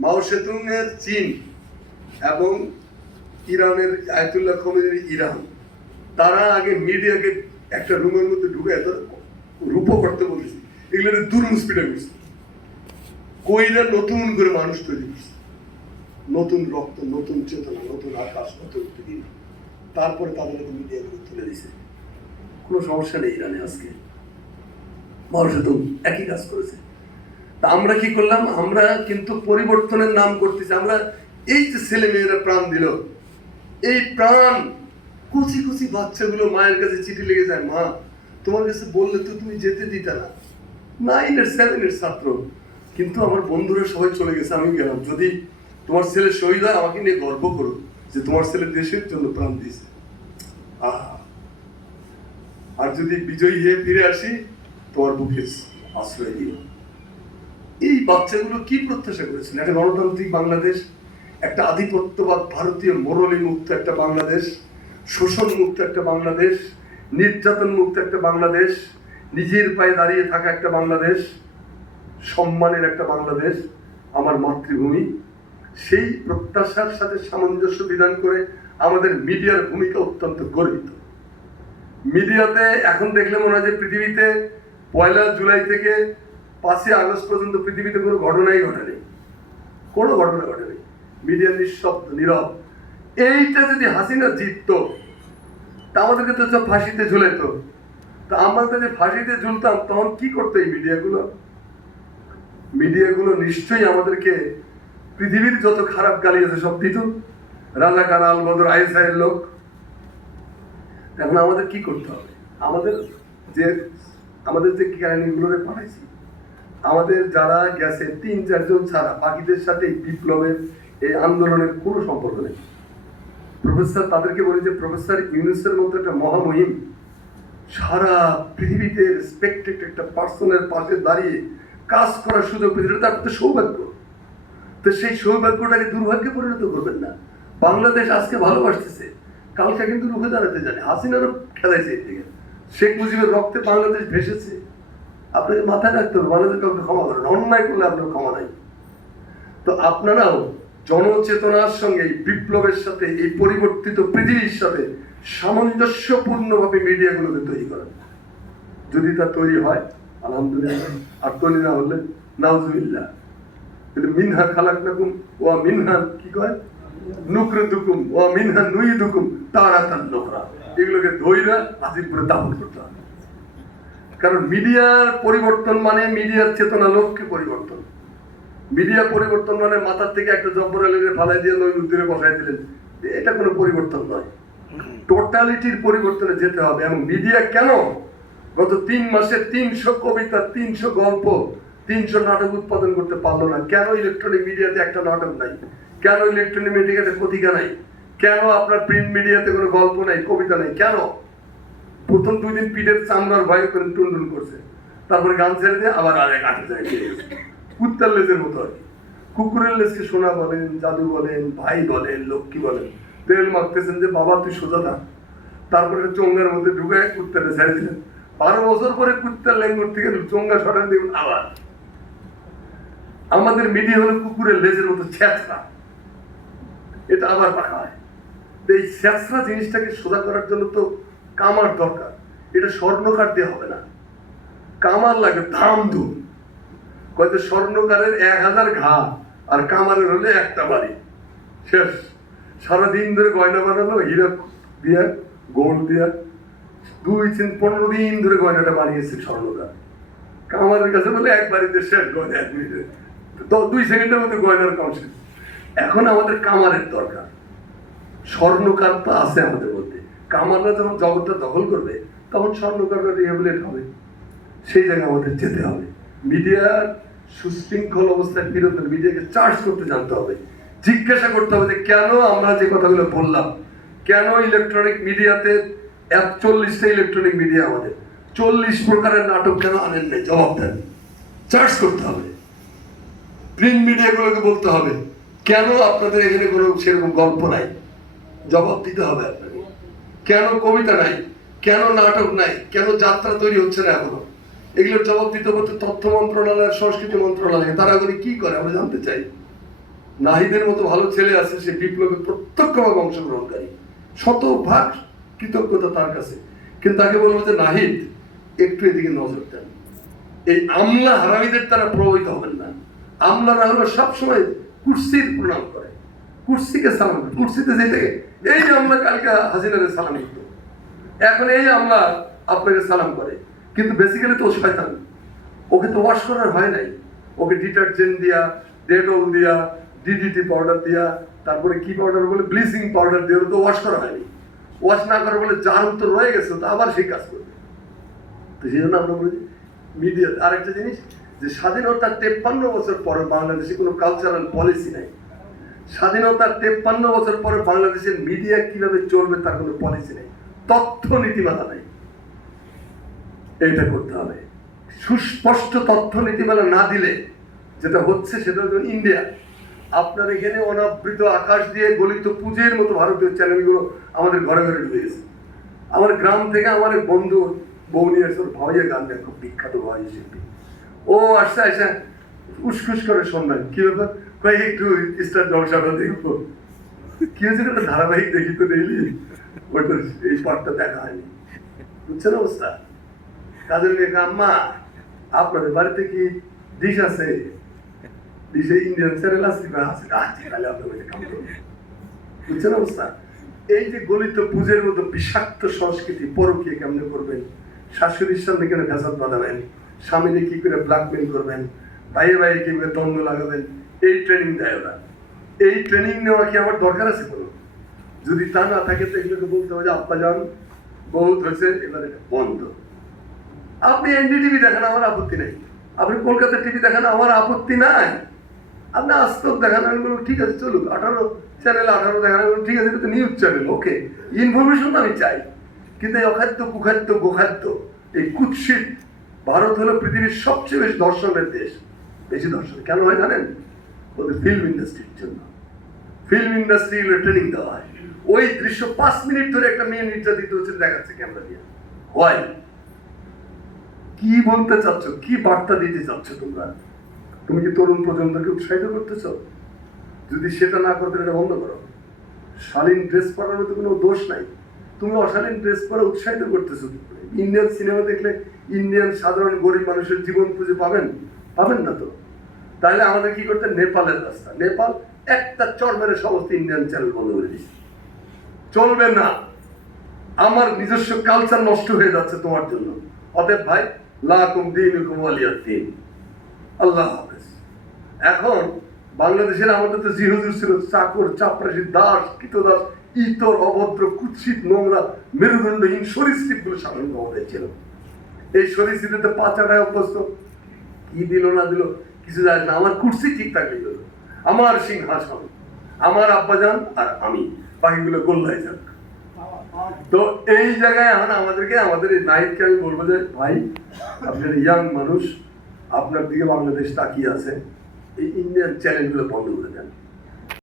মাও সেতুংয়ের চীন এবং ইরানের আয়তুল্লাহ খমেনের ইরান, তারা আগে মিডিয়াকে একটা রুমের মধ্যে ঢুকে এত রূপ করতে বলেছে। এগুলো দুর্মুস্পিটা করছে কইরা নতুন করে মানুষ তৈরি করছে। নতুন রক্ত, নতুন চেতনা, নতুন আকাশ, নতুন পৃথিবী। তারপরে তাদের মিডিয়াগুলো তুলে দিছে। কোনো সমস্যা নেই ইরানে আজকে। মানুষ একই কাজ করেছে। তা আমরা কি করলাম? আমরা কিন্তু পরিবর্তনের নাম করতেছি। আমরা এই যে ছেলে মেয়েরা প্রাণ দিল, এই প্রাণ, কুচি কুচি বাচ্চাগুলো মায়ের কাছে চিঠি লেগে যায়, মা, তোমার কাছে বললে তো তুমি যেতে দিতে না। নাইনের সেভেনের ছাত্র। কিন্তু আমার বন্ধুরা সবাই চলে গেছে, আমি গেলাম। যদি তোমার ছেলে শহীদ হয়, আমাকে নিয়ে গর্ব করো যে তোমার ছেলে দেশের জন্য প্রাণ দিয়েছে। আর যদি বিজয়ী হয়ে ফিরে আসি, তোমার বুকে আশ্রয় দিও। এই বাচ্চাগুলো কি প্রত্যাশা করেছেন? একটা গণতান্ত্রিক বাংলাদেশ, একটা আধিপত্যবাদ ভারতীয় মোরলি মুক্ত একটা বাংলাদেশ, শোষণ মুক্ত একটা বাংলাদেশ, নির্যাতন মুক্ত একটা বাংলাদেশ, নিজের পায়ে দাঁড়িয়ে থাকা একটা বাংলাদেশ, সম্মানের একটা বাংলাদেশ আমার মাতৃভূমি। সেই প্রত্যাশার সাথে সামঞ্জস্য বিধান করে আমাদের মিডিয়ার ভূমিকা অত্যন্ত গর্বিত। মিডিয়াতে এখন দেখলে মনে হয় যে পৃথিবীতে পয়লা জুলাই থেকে পাঁচই আগস্ট পর্যন্ত পৃথিবীতে কোনো ঘটনাই ঘটেনি। কোনো ঘটনা ঘটেনি। মিডিয়া নিঃশব্দ, নীরব। এইটা যদি হাসিনা জিততো, তা আমাদেরকে তো ফাঁসিতে ঝুলেত তা আমরা যদি ফাঁসিতে ঝুলতাম, তখন কি করতো এই মিডিয়াগুলো? মিডিয়াগুলো নিশ্চয়ই আমাদেরকে পৃথিবীর যত খারাপ গালি আছে সব দিত। রাজাকার আল বদর আইসাইয়ের লোক। এখন আমাদের কি করতে হবে? আমাদের যে আমাদের যে কেরানিগুলোরে পাঠাইছি আমাদের যারা গেছে, তিন, চারজন ছাড়া বাকিদের সাথে এই বিপ্লবের এই আন্দোলনের কোনো সম্পর্ক নেই। প্রফেসর তাদেরকে বলি যে, প্রফেসর ইউনুসের মতো একটা মহামহিম সারা পৃথিবীতে রেসপেক্টেড একটা পার্সনের পাশে দাঁড়িয়ে কাজ করার সুযোগ পেয়েছে তার তো সৌভাগ্য। তো সেই সৌভাগ্যটাকে দুর্ভাগ্যে পরিণত করবেন না। বাংলাদেশ আজকে ভালোবাসতেছে, কালকে কিন্তু রুখে দাঁড়াতে জানে। হাসিনারও খেলাইছে এর থেকে শেখ মুজিবের রক্তে বাংলাদেশ ভেসেছে। আপনাকে মাথায় রাখতে হবে বাংলাদেশ কাউকে ক্ষমা করেন, অন্যায় করলে আপনার ক্ষমা নাই। তো আপনারাও জনচেতনার সঙ্গে এই বিপ্লবের সাথে, এই পরিবর্তিত পৃথিবীর সাথে সামঞ্জস্যপূর্ণভাবে মিডিয়াগুলোকে তৈরি করেন। যদি তা তৈরি হয়, আলহামদুলিল্লাহ। আর তৈরি না হলে, নাউজুবিল্লাহ। কিন্তু মিনহা খালাক নাকুম ও মিনহা কি কয়? নুকরে দুকুম ও মিনহা নুই দুকুম তারা তার নোকরা। এগুলোকে ধৈরা আজিরপুরে দাপন করতে হবে। কারণ মিডিয়ার পরিবর্তন মানে মিডিয়ার চেতনা লক্ষ্যে পরিবর্তন। মিডিয়া পরিবর্তন মানে মাথার থেকে একটা জব্বর আলীকে ফালাই দিয়ে নই উদ্দিনে বসাই দিলেন। এটা কোনো পরিবর্তন নয়। টোটালিটির পরিবর্তনে যেতে হবে এবং মিডিয়া কেন? গত তিন মাসে তিনশো কবিতা, তিনশো গল্প, তিনশো নাটক উৎপাদন করতে পারল না। কেন ইলেকট্রনিক মিডিয়াতে একটা নাটক নাই? কেন ইলেকট্রনিক মিডিয়াতে পত্রিকা নাই? কেন আপনার প্রিন্ট মিডিয়াতে কোনো গল্প নাই, কবিতা নাই? কেন? প্রথম দুই দিন পিঠের চামড়ার ভয় করে টুনটুন করছে। তারপরে গান ছেড়ে দিয়ে আবার আরেক আটে যায় কুত্তার লেজের মতো আর কি। কুকুরের লেজকে সোনা বলেন, জাদু বলেন, ভাই বলেন, লক্ষ্মী বলেন, তেল মাখতেছেন যে, বাবা, তুই সোজা থাক। তারপরে চোঙ্গার মধ্যে ঢুকায় কুত্তাটা ছেড়ে দিলেন। বারো বছর পরে কুত্তার লেঙ্গুর থেকে চোঙ্গা সরান দিবেন আবার। আমাদের মিডিয়া হলো কুকুরের লেজের মতো ছেঁচড়া। এটা আবার পাকা হয়। এই ছেঁচড়া জিনিসটাকে সোজা করার জন্য তো কামার দরকার। এটা স্বর্ণকার দিয়ে হবে না। কামার লাগে ধাম ধুম। কয়তো স্বর্ণকারের এক হাজার ঘা, আর কামারের হলে একটা বাড়ি। শেষ। সারাদিন ধরে গয়না বানালো, হীরা দিয়া গোল্ড দিয়া, দুই তিন পনেরো দিন ধরে গয়নাটা বানিয়েছে স্বর্ণকার। কামারের কাছে বলে, এক বাড়িতে শেষ গয়না, এক মিনিটে। দুই সেকেন্ডের মধ্যে গয়নার কাম এখন আমাদের কামারের দরকার। স্বর্ণকার তো আছে আমাদের মধ্যে। কামাররা যখন জগৎটা দখল করবে, তখন স্বর্ণকাররা রিহেবিলেট হবে। সেই জায়গায় আমাদের যেতে হবে। মিডিয়ার সুশৃঙ্খল অবস্থায় বিরুদ্ধে মিডিয়াকে চার্জ করতে জানতে হবে। জিজ্ঞাসা করতে হবে যে, কেন আমরা যে কথাগুলো বললাম? কেন ইলেকট্রনিক মিডিয়াতে এক চল্লিশটা ইলেকট্রনিক মিডিয়া আমাদের? চল্লিশ প্রকারের নাটক কেন আনেন নাই? জবাব দেন। চার্জ করতে হবে। প্রিন্ট মিডিয়াগুলোকে বলতে হবে, কেন আপনাদের এখানে কোনো সেরকম গল্প নাই? জবাব দিতে হবে আপনাকে কেন কবিতা নাই? কেন নাটক নাই? কেন যাত্রা তৈরি হচ্ছে না এখনও? এগুলোর জবাব দিতে তো তথ্য মন্ত্রণালয়, সংস্কৃতি মন্ত্রণালয়। তারা ওখানে কি করে? আমরা জানতে চাই। নাহিদের মতো ভালো ছেলে আছে, সে বিপ্লবে প্রত্যক্ষভাবে অংশগ্রহণকারী। শতভাগ কৃতজ্ঞতা তার কাছে। কিন্তু তাকে বলব যে নাহিদ, একটু এদিকে নজর দেন। এই আমলা হারামিদের তারা প্রভাবিত হবেন না। আমলারা হলো সবসময় কুর্সির প্রণাম করে। কুর্সিকে সালাম করে কুর্সিতে যেতে এই আমলা কালকে হাসিনারে সালাম করতো এখন এই আমলা আপনাকে সালাম করে, কিন্তু বেসিক্যালি তো শয়তান। ওকে তো ওয়াশ করার হয় নাই। ওকে ডিটারজেন্ট দিয়া ডেটল দিয়া ডিডিটি পাউডার দিয়া, তারপরে কি পাউডার বলে? ব্লিচিং পাউডার দিয়ে তো ওয়াশ করা হয়নি। ওয়াশ না করা বলে যার তো রয়ে গেছে তো আবার সেই কাজ করবে। তো সেই জন্য আমরা বলি মিডিয়া আরেকটা জিনিস, যে স্বাধীনতার তেপ্পান্ন বছর পরে বাংলাদেশে কোনো কালচারাল পলিসি নাই। স্বাধীনতার তেপ্পান্ন বছর পরে বাংলাদেশের মিডিয়া কীভাবে চলবে তার কোনো পলিসি নেই। তথ্য নীতিমালা নেই। এইটা করতে হবে। সুস্পষ্ট তথ্য নীতিমালা না দিলে, যেটা হচ্ছে সেটা হচ্ছে ইন্ডিয়া আপনার এখানে অনাবৃত আকাশ দিয়ে গলিত পুজের মতো ভারতীয় চ্যানেলগুলো আমাদের ঘরে ঘরে ঢুকে আমার গ্রাম থেকে আমার এক বন্ধু নিয়ে এসে ওর ভাইয়া গান দেয় খুব বিখ্যাত ভাই শিল্পী। ও আসতে আসে উসখুস করে শুনবেন কি ব্যাপার? কয়েক একটু জলসাটা দেখব। কি হয়েছে একটা ধারাবাহিক দেখি তো ডেইলি ওইটা এই পার্টটা দেখা হয়নি বুঝছেন অবস্থা? কাজের মেয়ে আম্মা, আপনাদের বাড়িতে কি ডিশ আছে? ডিশে ইন্ডিয়ান চ্যানেল আছে আছে আছে, তাহলে বুঝছেন অবস্থা? এই যে গলিত পুজোর মতো বিষাক্ত সংস্কৃতি পরকীয় কেমনে করবেন? শাশুড়ির সামনে কেন ভেসাদ বাঁধাবেন? স্বামীকে কি করে ব্ল্যাকমেল করবেন? ভাইয়ে ভাইয়ে কি করে দ্বন্দ্ব লাগাবেন? এই ট্রেনিং দেয় ওরা এই ট্রেনিং নেওয়া কি আমার দরকার আছে কোনো? যদি তা না থাকে, তো এগুলোকে বলতে হবে যে আপ্পা যান বহুত হয়েছে, এবার এটা বন্ধ। আপনি এনডিটিভি দেখান, আমার আপত্তি নেই। আপনি কলকাতা টিভি দেখান, আমার আপত্তি নাই। আপনি আস্তক দেখান, আমি বলব, ঠিক আছে, চলুক। আঠারো চ্যানেল আঠারো দেখান, আমি ঠিক আছে, এটা নিউজ চ্যানেল ওকে ইনফরমেশন আমি চাই, কিন্তু এই অখাদ্য, কুখাদ্য, গোখাদ্য, এই কুৎসিত ভারত হলো পৃথিবীর সবচেয়ে বেশি দর্শনের দেশ। বেশি দর্শন। কেন হয় জানেন? ওদের ফিল্ম ইন্ডাস্ট্রির জন্য ফিল্ম ইন্ডাস্ট্রি ট্রেনিং দেওয়া হয় ওই দৃশ্য পাঁচ মিনিট ধরে একটা মেয়ে নির্যাতিত হচ্ছে দেখাচ্ছে ক্যামেরা দিয়ে হয় কি বলতে চাচ্ছ কি বার্তা দিতে চাচ্ছ তোমরা তুমি কি তরুণ প্রজন্মকে উৎসাহিত করতেছ যদি সেটা না করতে এটা বন্ধ করো শালীন ড্রেস পরার তো কোনো দোষ নাই তুমি অশালীন ড্রেস পরা উৎসাহিত করতেছো ইন্ডিয়ান সিনেমা দেখলে ইন্ডিয়ান সাধারণ গরিব মানুষের জীবন খুঁজে পাবেন পাবেন না তো তাহলে আমাদের কি করতে নেপালের রাস্তা। নেপাল একটা চর মেরে সমস্ত ইন্ডিয়ান চ্যানেল বন্ধ করে দিচ্ছে চলবে না। আমার নিজস্ব কালচার নষ্ট হয়ে যাচ্ছে তোমার জন্য। অতএব ভাই, লাকুম দিন ওয়ালিয়ার দিন। আল্লাহ হাফেজ। এখন বাংলাদেশের আমাদের তো জি হুজুর ছিল, চাকর, চাপরাশি, দাস কীতদাস ইতর, অভদ্র, কুৎসিত, নোংরা মেরুদণ্ডহীন সরীসৃপগুলো সাধারণ ক্ষমতায় ছিল। এই সরীসৃপেতে পাঁচাটায় অভ্যস্ত। কি দিল না দিল? কিছু যায় না, আমার কুর্সি ঠিক থাকলে গেল আমার সিংহাসন, আমার আব্বাজান আর আমি, বাকিগুলো গোল্লায় যান তো এই জায়গায় এখন আমাদেরকে, আমাদের এই নাইটকে আমি বলব যে, ভাই, আপনার ইয়াং মানুষ, আপনার দিকে বাংলাদেশ তাকিয়ে আছে, এই ইন্ডিয়ান চ্যানেলগুলো বন্ধ করে দেন।